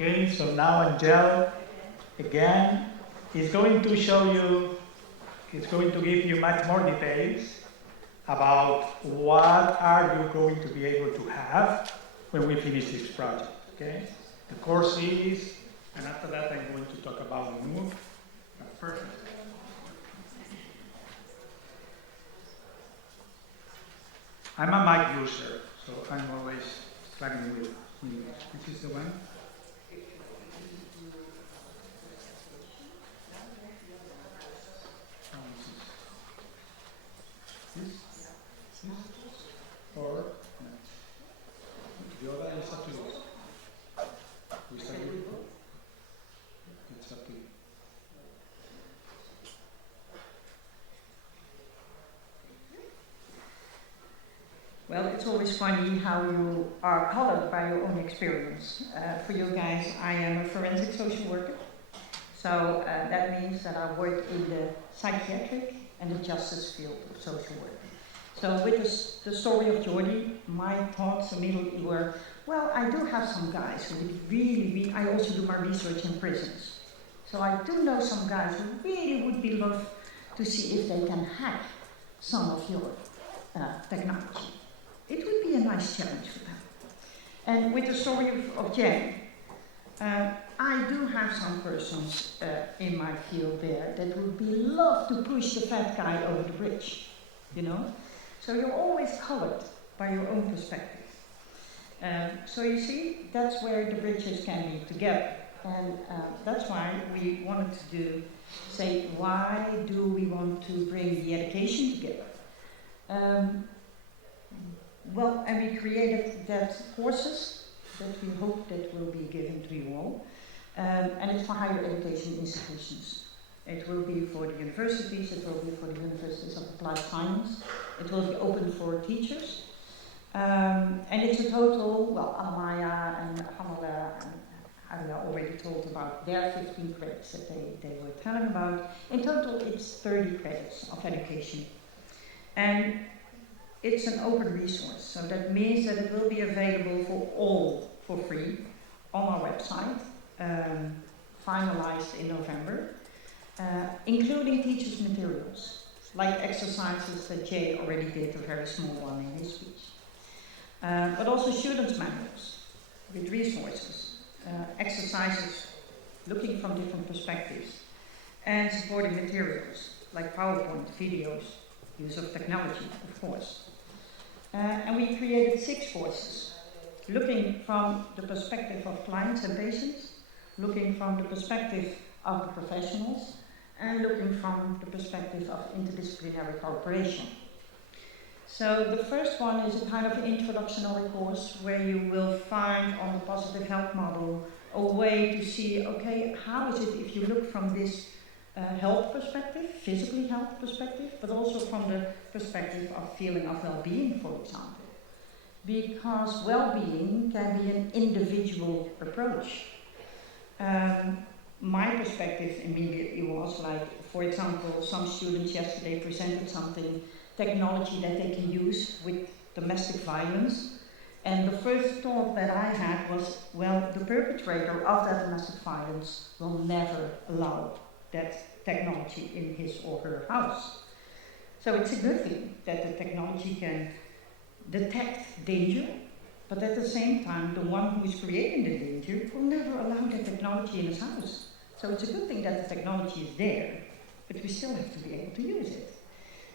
Okay, so now Angele, again, is going to show you, is going to give you much more details about what are you going to be able to have when we finish this project, okay? The course is, and after that I'm going to talk about the MOOC. Perfect. I'm a Mac user, so I'm always struggling with Windows. This is the one. Or no. The other is up to you. We start with it's up to you. Well, it's always funny how you are colored by your own experience. For you guys, I am a forensic social worker. So that means that I work in the psychiatric and the justice field of social work. So with the story of Jordi, my thoughts immediately were, well, I do have some guys who would really I also do my research in prisons. So I do know some guys who really would be love to see if they can hack some of your technology. It would be a nice challenge for them. And with the story of Joan, I do have some persons in my field there that would be love to push the fat guy over the bridge, you know? So you're always colored by your own perspective. So you see, that's where the bridges can be together. And that's why we wanted to say, why do we want to bring the education together? Well, and we created that courses that we hope that will be given to you all. And it's for higher education institutions. It will be for the universities, it will be for the universities of applied science, it will be open for teachers. And it's a total, well, Amaya and Hamala and Arya already told about their 15 credits that they were telling about. In total, it's 30 credits of education. And it's an open resource, so that means that it will be available for all for free on our website, finalized in November. Including teachers' materials, like exercises that Jay already did, a very small one in his speech. But also students' manuals with resources, exercises looking from different perspectives, and supporting materials like PowerPoint, videos, use of technology, of course. And we created 6 courses, looking from the perspective of clients and patients, looking from the perspective of the professionals, and looking from the perspective of interdisciplinary cooperation. So the first one is a kind of introductory course where you will find on the positive health model a way to see, okay, how is it if you look from this health perspective, physically health perspective, but also from the perspective of feeling of well-being, for example. Because well-being can be an individual approach. My perspective immediately was like, for example, some students yesterday presented something, technology that they can use with domestic violence. And the first thought that I had was, well, the perpetrator of that domestic violence will never allow that technology in his or her house. So it's a good thing that the technology can detect danger, but at the same time, the one who is creating the danger will never allow the technology in his house. So it's a good thing that the technology is there, but we still have to be able to use it.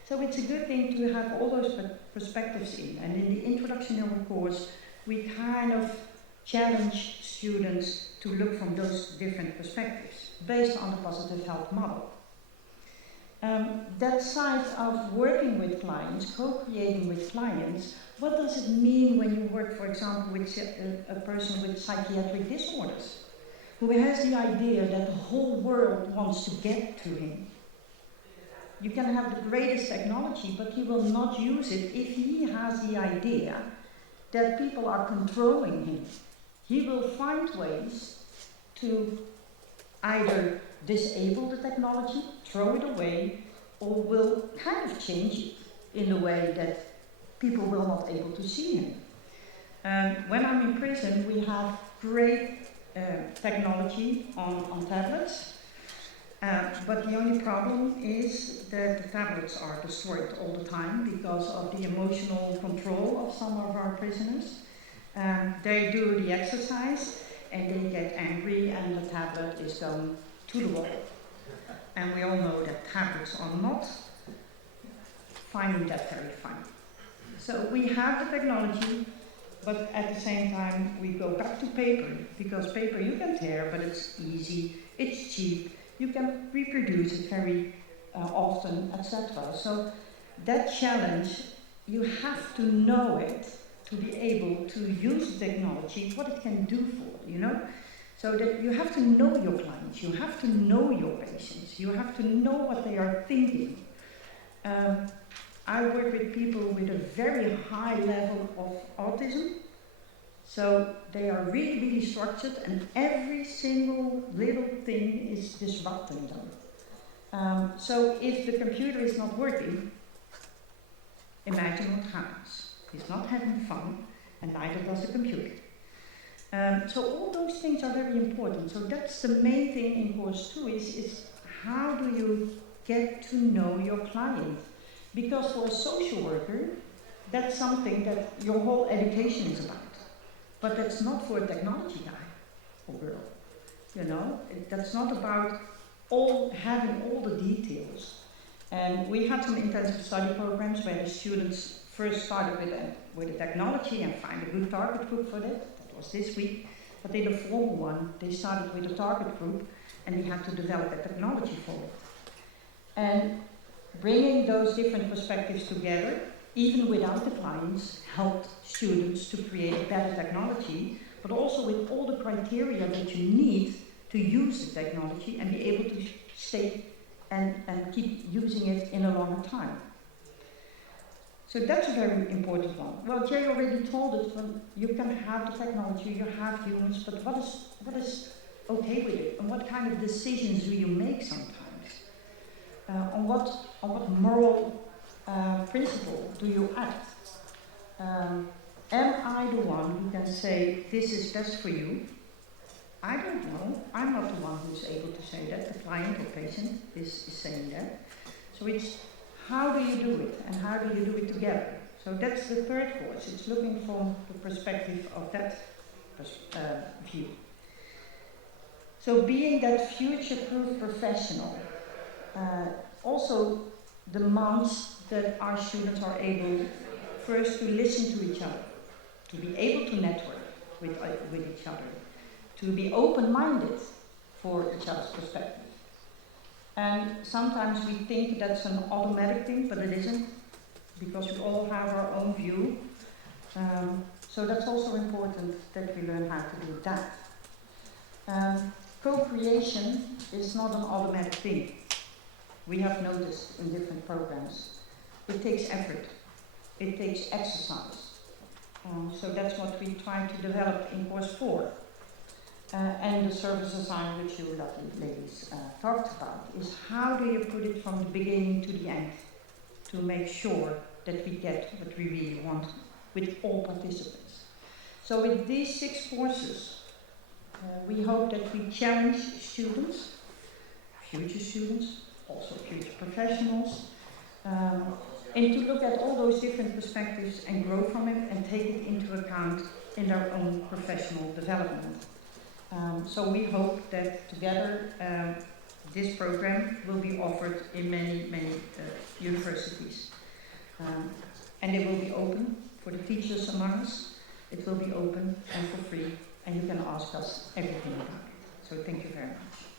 So it's a good thing to have all those perspectives in. And in the introductory course, we kind of challenge students to look from those different perspectives, based on the positive health model. That side of working with clients, co-creating with clients, what does it mean when you work, for example, with a person with psychiatric disorders, who has the idea that the whole world wants to get to him? You can have the greatest technology, but he will not use it if he has the idea that people are controlling him. He will find ways to either disable the technology, throw it away, or will kind of change it in a way that people will not able to see him. When I'm in prison, we have great technology on tablets. But the only problem is that the tablets are destroyed all the time because of the emotional control of some of our prisoners. They do the exercise and they get angry and the tablet is going to the wall. And we all know that tablets are not finding that very fun. So we have the technology, but at the same time we go back to paper, because paper you can tear, but it's easy, it's cheap, you can reproduce it very often, etc. So that challenge, you have to know it to be able to use the technology, what it can do for, you know? So that you have to know your clients, you have to know your patients, you have to know what they are thinking. I work with people with a very high level of autism, so they are really, really structured, and every single little thing is disrupting them. So if the computer is not working, imagine what happens. He's not having fun, and neither does the computer. So all those things are very important. So that's the main thing in course 2 is how do you get to know your client? Because for a social worker, that's something that your whole education is about. But that's not for a technology guy or girl. You know, that's not about having all the details. And we had some intensive study programs where the students first started with the technology and find a good target group for that. That was this week. But in the formal one, they started with a target group and they had to develop a technology for it. And bringing those different perspectives together, even without the clients, helped students to create better technology, but also with all the criteria that you need to use the technology and be able to stay and keep using it in a long time. So that's a very important one. Well, Jerry already told us, well, you can have the technology, you have humans, but what is okay with it? And what kind of decisions do you make sometimes? On what moral principle do you act? Am I the one who can say, this is best for you? I don't know. I'm not the one who's able to say that. The client or patient is saying that. So it's how do you do it, and how do you do it together? So that's the third course. It's looking from the perspective of that view. So being that future-proof professional also demands that our students are able first to listen to each other, to be able to network with each other, to be open-minded for each other's perspective. And sometimes we think that's an automatic thing, but it isn't, because we all have our own view. So that's also important that we learn how to do that. Co-creation is not an automatic thing. We have noticed in different programs. It takes effort. It takes exercise. So that's what we try to develop in course 4. And the service design, which you lovely ladies talked about, is how do you put it from the beginning to the end to make sure that we get what we really want with all participants. So with these 6 courses, we hope that we challenge students, future students, also future professionals, and to look at all those different perspectives and grow from it and take it into account in their own professional development. So we hope that together this program will be offered in many, many universities. And it will be open for the teachers among us. It will be open and for free, and you can ask us everything about it. So thank you very much.